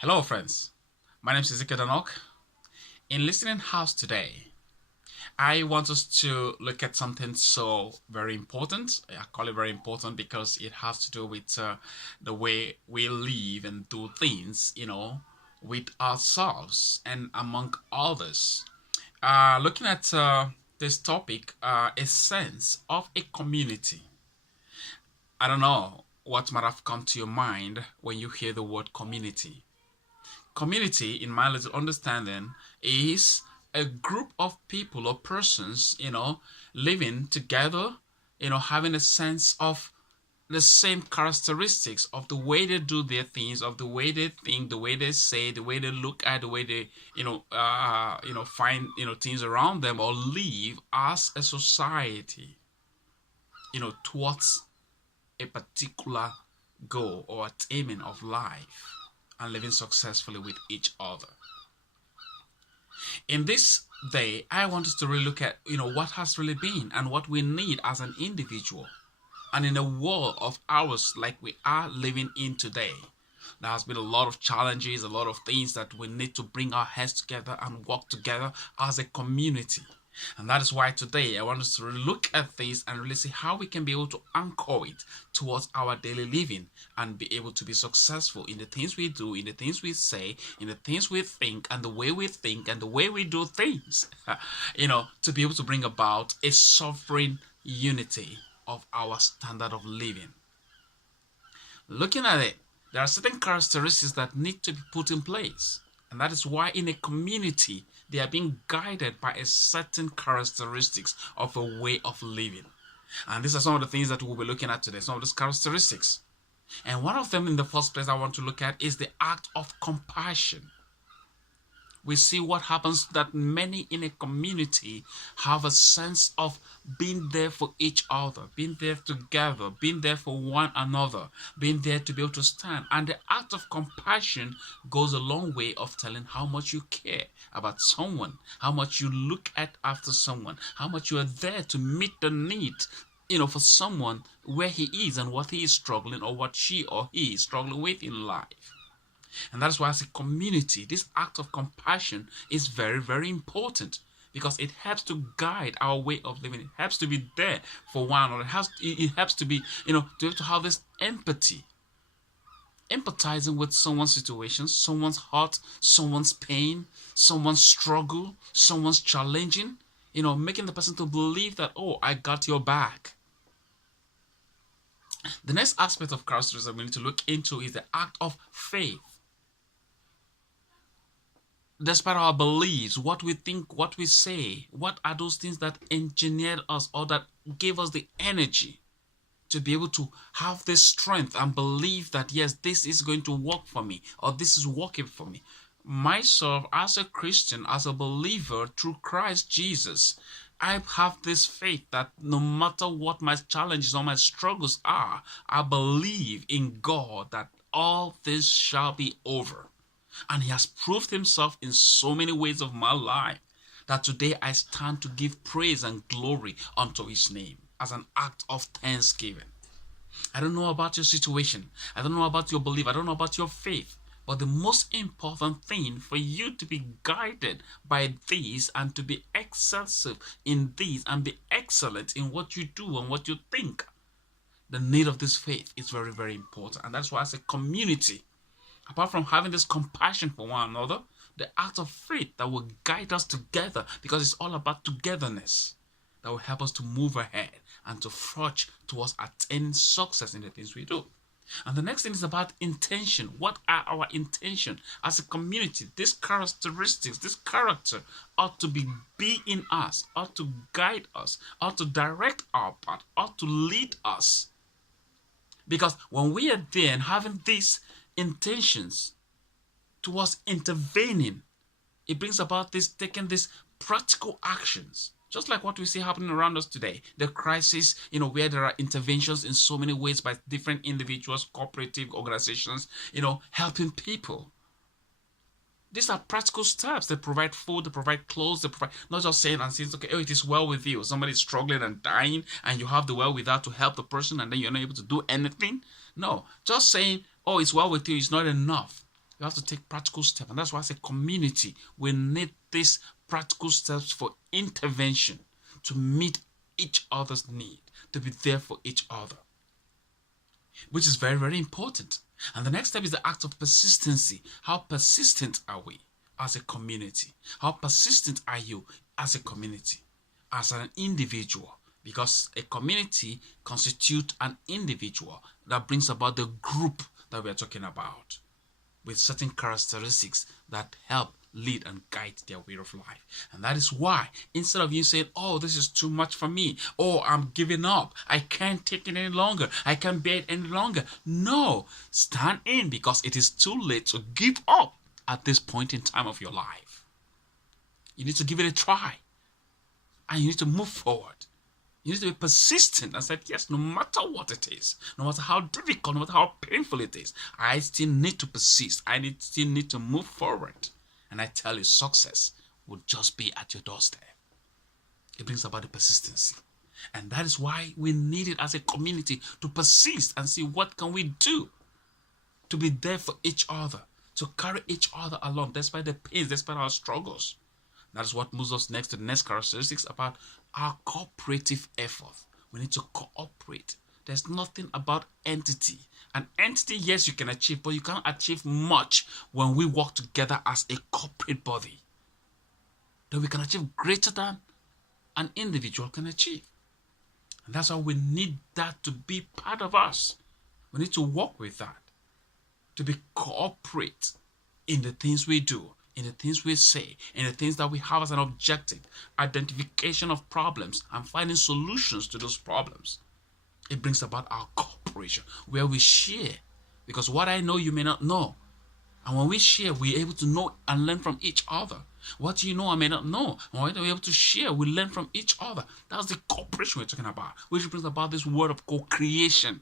Hello, friends. My name is Ezekiel Danok. In Listening House today, I want us to look at something so very important. I call it very important because it has to do with the way we live and do things, with ourselves and among others. Looking at this topic, a sense of a community. I don't know what might have come to your mind when you hear the word community. Community, in my little understanding, is a group of people or persons, living together, having a sense of the same characteristics of the way they do their things, of the way they think, the way they say, the way they look at, the way they, find, things around them or live as a society, towards a particular goal or attainment of life and living successfully with each other. In this day, I want us to really look at, what has really been and what we need as an individual. And in a world of ours like we are living in today, there has been a lot of challenges, a lot of things that we need to bring our heads together and work together as a community. And that is why today I want us to look at this and really see how we can be able to anchor it towards our daily living and be able to be successful in the things we do, in the things we say, in the things we think, and the way we think and the way we do things, to be able to bring about a sovereign unity of our standard of living. Looking at it, there are certain characteristics that need to be put in place. And that is why in a community, they are being guided by a certain characteristics of a way of living. And these are some of the things that we'll be looking at today, some of those characteristics. And one of them in the first place I want to look at is the act of compassion. We see what happens that many in a community have a sense of being there for each other, being there together, being there for one another, being there to be able to stand. And the act of compassion goes a long way of telling how much you care about someone, how much you look at after someone, how much you are there to meet the need, for someone where he is and what he is struggling or what she or he is struggling with in life. And that's why as a community, this act of compassion is very, very important because it helps to guide our way of living. It helps to be there for one another. It helps to be, to have this empathy. Empathizing with someone's situation, someone's heart, someone's pain, someone's struggle, someone's challenging, making the person to believe that, oh, I got your back. The next aspect of characteristics that we need to look into is the act of faith. Despite our beliefs, what we think, what we say, what are those things that engineered us or that gave us the energy to be able to have this strength and believe that, yes, this is going to work for me or this is working for me. Myself, as a Christian, as a believer through Christ Jesus, I have this faith that no matter what my challenges or my struggles are, I believe in God that all this shall be over. And he has proved himself in so many ways of my life that today I stand to give praise and glory unto his name as an act of thanksgiving. I don't know about your situation. I don't know about your belief. I don't know about your faith. But the most important thing for you to be guided by these and to be excessive in these and be excellent in what you do and what you think, the need of this faith is very, very important. And that's why as a community, apart from having this compassion for one another, the act of faith that will guide us together, because it's all about togetherness, that will help us to move ahead and to forge towards attaining success in the things we do. And the next thing is about intention. What are our intention as a community? These characteristics, this character ought to be in us, ought to guide us, ought to direct our path, ought to lead us. Because when we are there and having these intentions towards intervening, it brings about this taking these practical actions, just like what we see happening around us today, the crisis, where there are interventions in so many ways by different individuals, cooperative organizations, helping people. These are practical steps. They provide food, they provide clothes, they provide, not just saying and saying, okay, oh, it is well with you. Somebody's struggling and dying and you have the well without to help the person and then you're not able to do anything. No, just saying, oh, it's well with you is not enough. You have to take practical steps. And that's why I say community. We need these practical steps for intervention to meet each other's need, to be there for each other, which is very, very important. And the next step is the act of persistency. How persistent are we as a community? How persistent are you as a community, as an individual? Because a community constitutes an individual that brings about the group that we are talking about, with certain characteristics that help lead and guide their way of life. And that is why, instead of you saying, oh, this is too much for me, oh, I'm giving up, I can't take it any longer, I can't bear it any longer. No, stand in, because it is too late to give up at this point in time of your life. You need to give it a try, and you need to move forward. You need to be persistent and say, yes, no matter what it is, no matter how difficult, no matter how painful it is, I still need to persist. I still need to move forward. And I tell you, success will just be at your doorstep. It brings about the persistency. And that is why we need it as a community, to persist and see what can we do to be there for each other, to carry each other along despite the pains, despite our struggles. That is what moves us next to the next characteristics about our cooperative effort. We need to cooperate. There's nothing about entity. An entity, yes, you can achieve, but you can't achieve much when we work together as a corporate body. Then we can achieve greater than an individual can achieve. And that's why we need that to be part of us. We need to work with that, to be cooperate in the things we do, in the things we say, in the things that we have as an objective, identification of problems and finding solutions to those problems. It brings about our cooperation, where we share, because what I know you may not know. And when we share, we're able to know and learn from each other. What you know I may not know. And when we're able to share, we learn from each other. That's the cooperation we're talking about, which brings about this word of co-creation.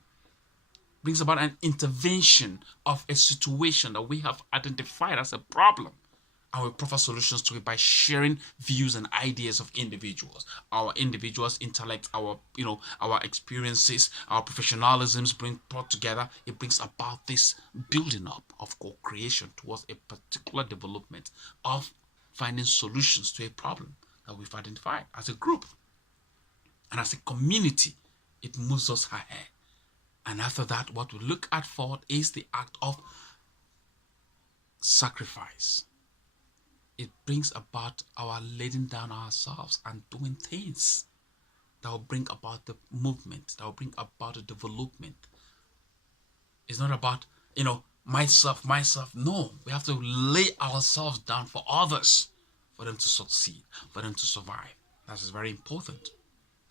Brings about an intervention of a situation that we have identified as a problem, and we proffer solutions to it by sharing views and ideas of individuals. Our individuals' intellect, our experiences, our professionalisms brought together. It brings about this building up of co-creation towards a particular development of finding solutions to a problem that we've identified as a group. And as a community, it moves us ahead. And after that, what we look at forward is the act of sacrifice. It brings about our laying down ourselves and doing things that will bring about the movement, that will bring about the development. It's not about, myself. No, we have to lay ourselves down for others, for them to succeed, for them to survive. That is very important.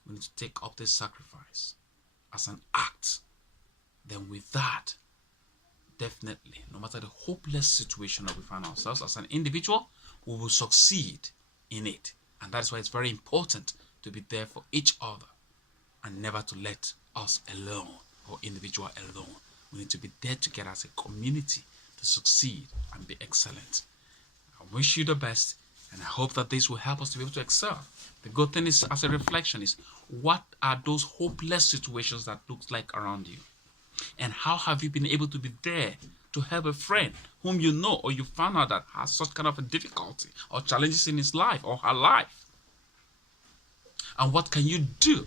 We need to take up this sacrifice as an act. Then with that, definitely, no matter the hopeless situation that we find ourselves as an individual, we will succeed in it. And that is why it's very important to be there for each other and never to let us alone or individual alone. We need to be there together as a community to succeed and be excellent. I wish you the best, and I hope that this will help us to be able to excel. The good thing is, as a reflection, is what are those hopeless situations that looks like around you? And how have you been able to be there to help a friend whom you know or you found out that has such kind of a difficulty or challenges in his life or her life? And what can you do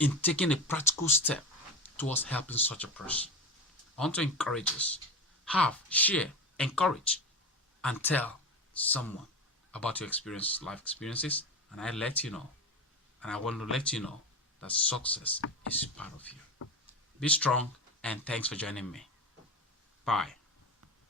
in taking a practical step towards helping such a person? I want to encourage us. Share, encourage, and tell someone about your experiences, life experiences, and I let you know. And I want to let you know that success is part of you. Be strong, and thanks for joining me. Bye.